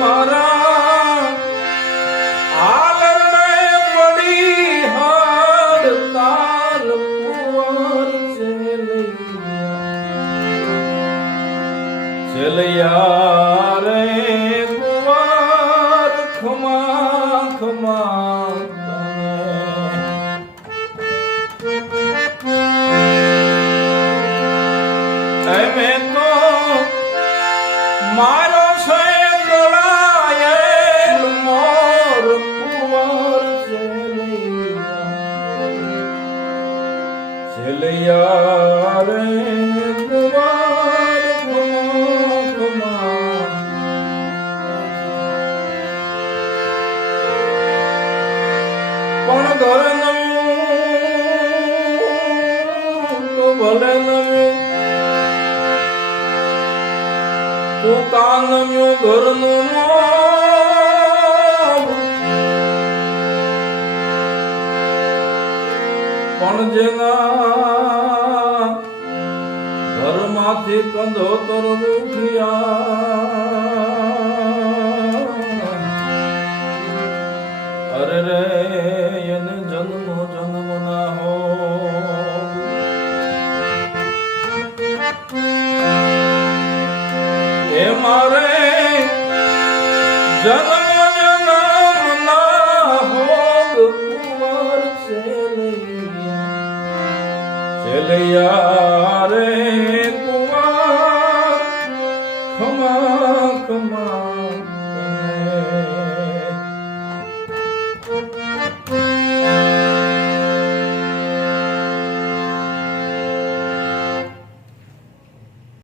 મારા આલરણે પડી હડતાલ કુંવર છેલૈયા રે કુંવર ખમા ખમા મેં તો મારો છે ગળાયેલ મોર કુંવર છેલૈયા રે કુંવર ખમા ખમા પણ ઘર નવ્યું તો ભલે નવ્યું તું કાનમ્યો ઘરનું પણ જેના ઘરમાંથી કંધોતર ઉઠ્યા અરે રે એને જન્મ જન્મ ના હો એ મારે જન્મ જન્મ ના હોગ કુંવર છેલૈયા રે કુંવર ખમા ખમા